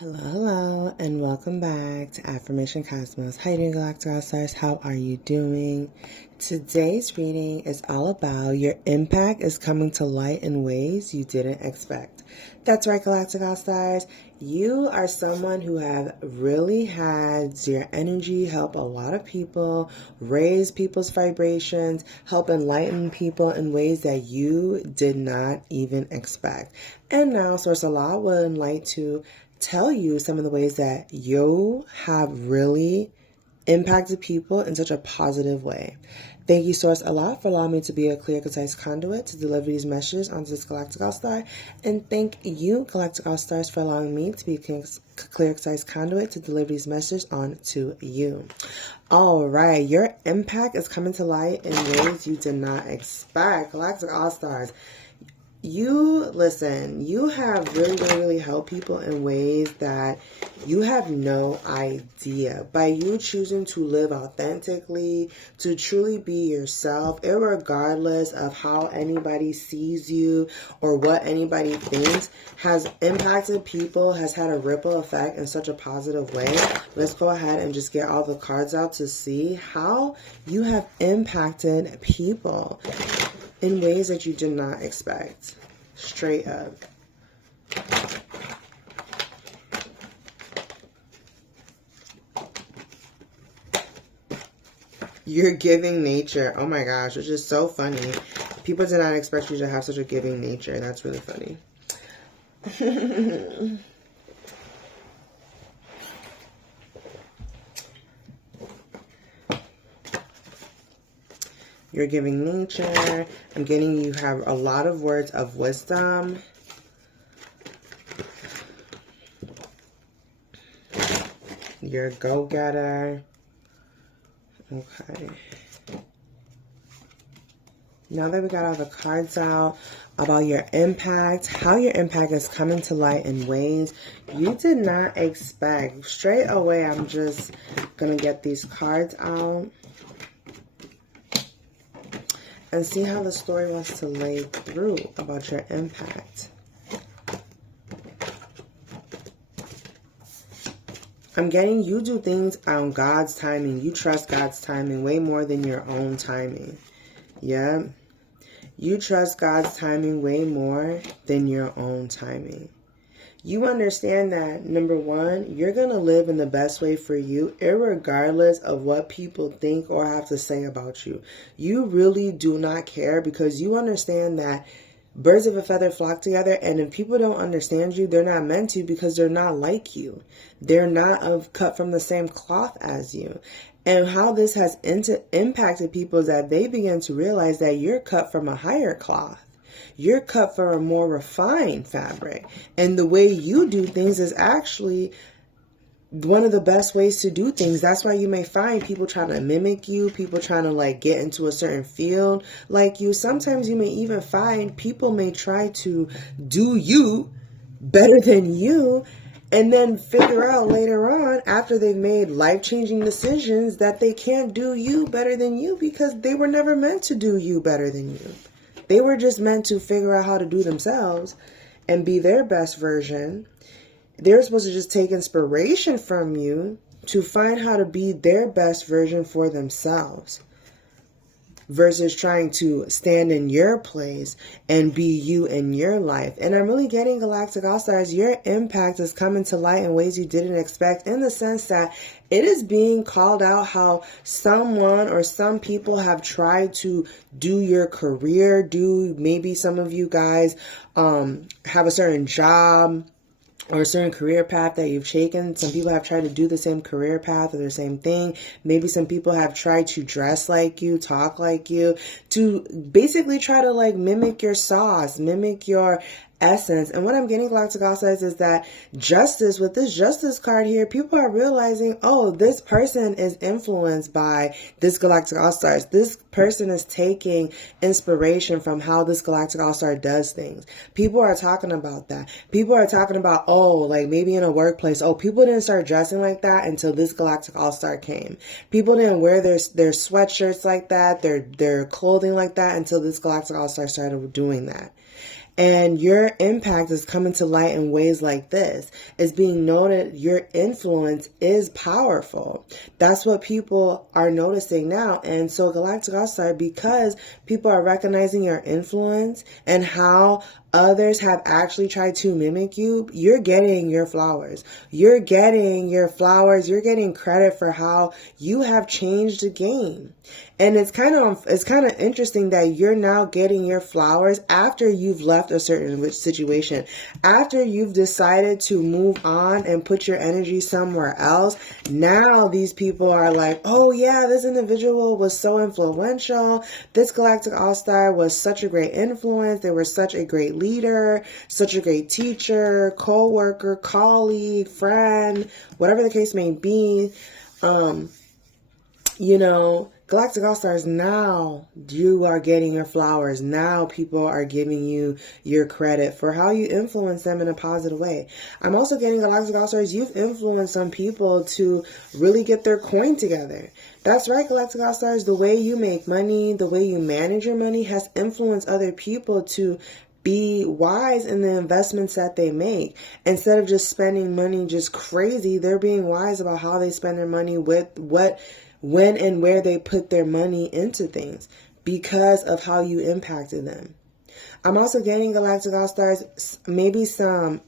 Hello, hello, and welcome back to Affirmation Cosmos. How you doing, Galactic All Stars? How are you doing? Today's reading is all about your impact is coming to light in ways you didn't expect. That's right, Galactic All Stars. You are someone who have really had your energy help a lot of people, raise people's vibrations, help enlighten people in ways that you did not even expect. And now Source Allah will enlighten to tell you some of the ways that you have really impacted people in such a positive way. Thank you, Source Allah, for allowing me to be a clear, concise conduit to deliver these messages onto this Galactic All-Star. And thank you, Galactic All-Stars, for allowing me to be a clear, concise conduit to deliver these messages onto you. All right, your impact is coming to light in ways you did not expect. Galactic All-Stars, you have really helped people in ways that you have no idea. By you choosing to live authentically, to truly be yourself, irregardless of how anybody sees you or what anybody thinks, has impacted people, has had a ripple effect in such a positive way. Let's go ahead and just get all the cards out to see how you have impacted people in ways that you did not expect. Straight up. Your giving nature. Oh my gosh, which is so funny. People did not expect you to have such a giving nature. That's really funny. Your giving nature. I'm getting you have a lot of words of wisdom. You're a go-getter. Okay. Now that we got all the cards out about your impact, how your impact is coming to light in ways you did not expect. Straight away, I'm just going to get these cards out and see how the story wants to lay through about your impact. I'm getting you do things on God's timing. You trust God's timing way more than your own timing. Yeah. You trust God's timing way more than your own timing. You understand that, number one, you're going to live in the best way for you, irregardless of what people think or have to say about you. You really do not care because you understand that birds of a feather flock together, and if people don't understand you, they're not meant to because they're not like you. They're not cut from the same cloth as you. And how this has impacted people is that they begin to realize that you're cut from a higher cloth. You're cut for a more refined fabric. And the way you do things is actually one of the best ways to do things. That's why you may find people trying to mimic you, people trying to get into a certain field like you. Sometimes you may even find people may try to do you better than you, and then figure out later on, after they've made life-changing decisions, that they can't do you better than you because they were never meant to do you better than you. They were just meant to figure out how to do themselves and be their best version. They're supposed to just take inspiration from you to find how to be their best version for themselves versus trying to stand in your place and be you in your life. And I'm really getting, Galactic All-Stars, your impact is coming to light in ways you didn't expect, in the sense that it is being called out how someone or some people have tried to do your career, maybe some of you guys have a certain job or a certain career path that you've taken. Some people have tried to do the same career path or the same thing. Maybe some people have tried to dress like you, talk like you, to basically try to mimic your sauce, mimic your essence. And what I'm getting, Galactic All-Stars, is that justice, with this justice card here, people are realizing, oh, this person is influenced by this Galactic All-Stars. This person is taking inspiration from how this Galactic All-Star does things. People are talking about that. People are talking about, maybe in a workplace, people didn't start dressing like that until this Galactic All-Star came. People didn't wear their sweatshirts like that, their clothing like that, until this Galactic All-Star started doing that. And your impact is coming to light in ways like this. It's being noted. Your influence is powerful. That's what people are noticing now. And so Galactic All-Star, because people are recognizing your influence and how others have actually tried to mimic you, you're getting your flowers. You're getting your flowers. You're getting credit for how you have changed the game. And it's kind of interesting that you're now getting your flowers after you've left a certain situation, after you've decided to move on and put your energy somewhere else. Now these people are like, oh yeah, this individual was so influential. This Galactic All-Star was such a great influence. They were such a great leader, such a great teacher, co-worker, colleague, friend, whatever the case may be. Galactic All-Stars, now you are getting your flowers. Now people are giving you your credit for how you influence them in a positive way. I'm also getting Galactic All-Stars, you've influenced some people to really get their coin together. That's right, Galactic All-Stars, the way you make money, the way you manage your money has influenced other people to be wise in the investments that they make. Instead of just spending money just crazy, they're being wise about how they spend their money, with when and where they put their money into things because of how you impacted them. I'm also getting Galactic All-Stars, maybe some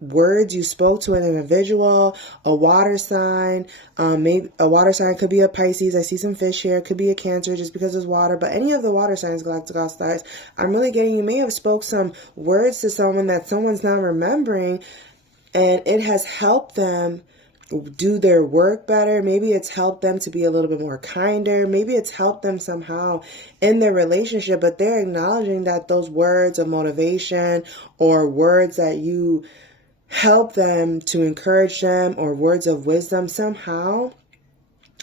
words you spoke to an individual, a water sign, maybe a water sign could be a Pisces. I see some fish here. It could be a Cancer just because it's water, but any of the water signs, Galactic All-Stars, I'm really getting, you may have spoke some words to someone that someone's not remembering, and it has helped them do their work better. Maybe it's helped them to be a little bit more kinder. Maybe it's helped them somehow in their relationship, but they're acknowledging that those words of motivation or words that you help them to encourage them or words of wisdom, somehow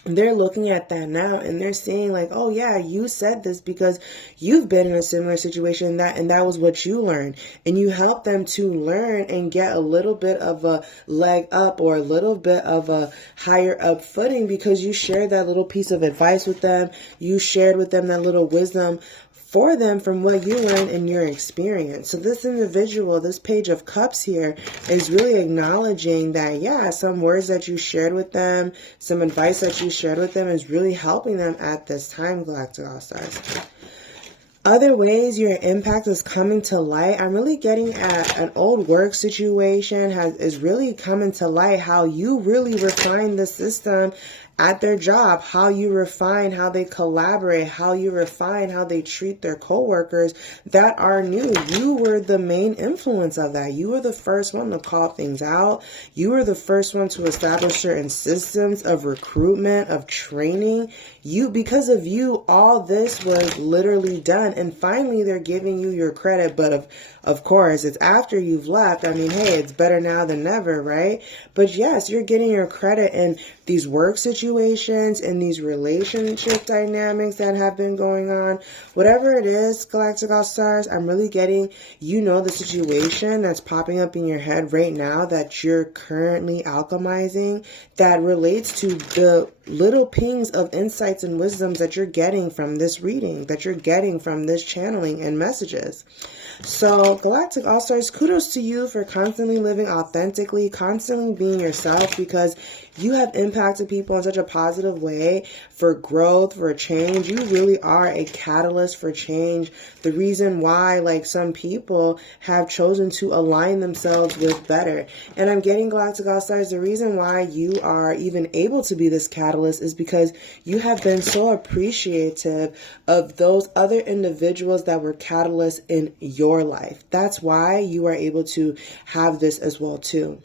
they're looking at that now and they're saying like, oh yeah, you said this because you've been in a similar situation, and that was what you learned, and you help them to learn and get a little bit of a leg up or a little bit of a higher up footing because you shared that little piece of advice with them. You shared with them that little wisdom for them from what you learned in your experience. So this individual, this Page of Cups here, is really acknowledging that, yeah, some words that you shared with them, some advice that you shared with them is really helping them at this time, Galactic All-Stars. Other ways your impact is coming to light, I'm really getting at an old work situation is really coming to light, how you really refine the system at their job, how you refine how they collaborate, how you refine how they treat their coworkers that are new. You were the main influence of that. You were the first one to call things out. You were the first one to establish certain systems of recruitment, of training. Because of you, all this was literally done. And finally, they're giving you your credit. But of course, it's after you've left. I mean, hey, it's better now than never, right? But yes, you're getting your credit in these work situations and these relationship dynamics that have been going on. Whatever it is, Galactic All-Stars, I'm really getting, the situation that's popping up in your head right now that you're currently alchemizing that relates to the little pings of insights and wisdoms that you're getting from this reading, that you're getting from this channeling and messages. So Galactic All-Stars, kudos to you for constantly living authentically, constantly being yourself, because you have impacted people in such a positive way for growth, for change. You really are a catalyst for change. The reason why, some people have chosen to align themselves with better. And I'm getting, Galactic All-Stars, the reason why you are even able to be this catalyst is because you have been so appreciative of those other individuals that were catalysts in your life. That's why you are able to have this as well too.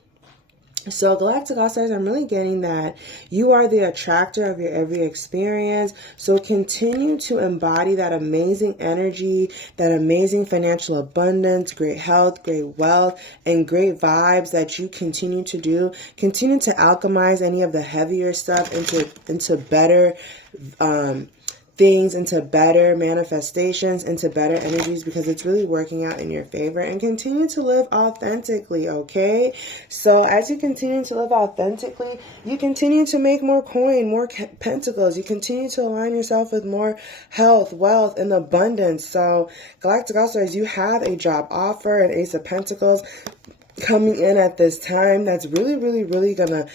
So Galactic All-Stars, I'm really getting that you are the attractor of your every experience. So continue to embody that amazing energy, that amazing financial abundance, great health, great wealth, and great vibes that you continue to do. Continue to alchemize any of the heavier stuff into better things into better manifestations, into better energies, because it's really working out in your favor. And continue to live authentically, okay? So as you continue to live authentically, you continue to make more coin, more pentacles. You continue to align yourself with more health, wealth, and abundance. So Galactic All-Stars, you have a job offer, an Ace of Pentacles coming in at this time that's really, really, really gonna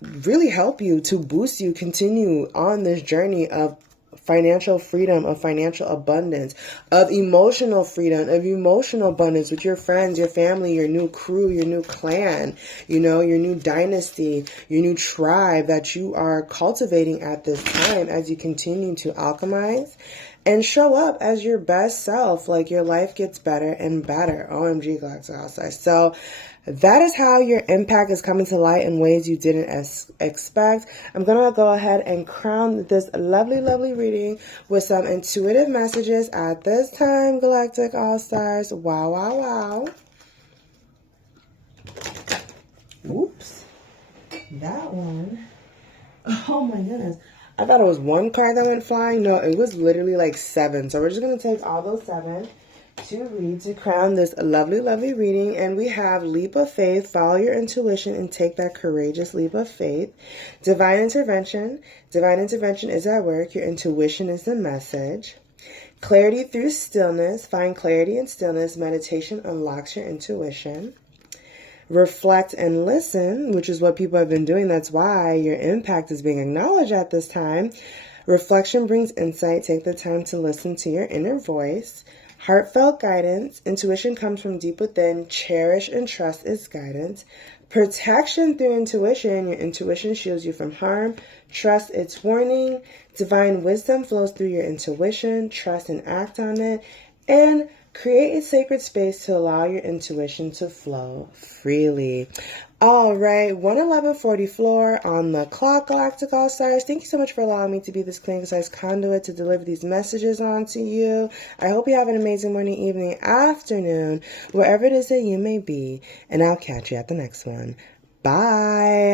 really help you to boost you, continue on this journey of financial freedom, of financial abundance, of emotional freedom, of emotional abundance with your friends, your family, your new crew, your new clan, you know, your new dynasty, your new tribe that you are cultivating at this time as you continue to alchemize and show up as your best self. Like, your life gets better and better. OMG, Galactic All-Stars. So that is how your impact is coming to light in ways you didn't expect. I'm going to go ahead and crown this lovely, lovely reading with some intuitive messages at this time, Galactic All-Stars. Wow, wow, wow. Whoops. That one. Oh my goodness. I thought it was one card that went flying. No, it was literally like 7. So we're just going to take all those 7 to read, to crown this lovely, lovely reading. And we have leap of faith, follow your intuition and take that courageous leap of faith. Divine intervention. Divine intervention is at work. Your intuition is the message. Clarity through stillness. Find clarity in stillness. Meditation unlocks your intuition. Reflect and listen, which is what people have been doing. That's why your impact is being acknowledged at this time. Reflection brings insight. Take the time to listen to your inner voice. Heartfelt guidance. Intuition comes from deep within. Cherish and trust its guidance. Protection through intuition. Your intuition shields you from harm. Trust its warning. Divine wisdom flows through your intuition. Trust and act on it. And create a sacred space to allow your intuition to flow freely. All right, 1:11:44 on the clock, Galactic All-Stars. Thank you so much for allowing me to be this clean, concise conduit to deliver these messages on to you. I hope you have an amazing morning, evening, afternoon, wherever it is that you may be, and I'll catch you at the next one. Bye.